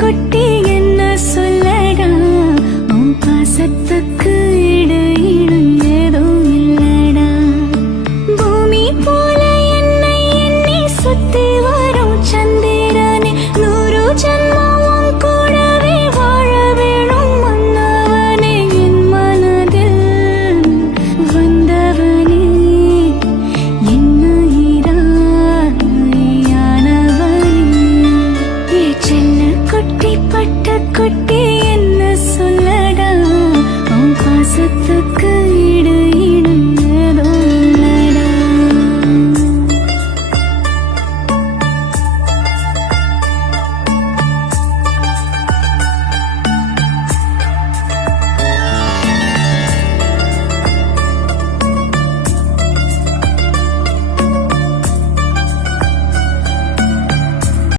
குட்டி என்ன சொல்லடா உன் பாசத்துக்கு இடையிடும் ஏதோ இல்லடா பூமி போல என்னை எண்ணி சுத்தி வரும் சந்திரனே 100 ஜன்மம் உன் கூடவே வாழ வேணும் மன்னவனே என் மனதில் வந்தவனே என்ன ஈரானவனே ஏ செல்ல குட்டி பட்ட குட்டி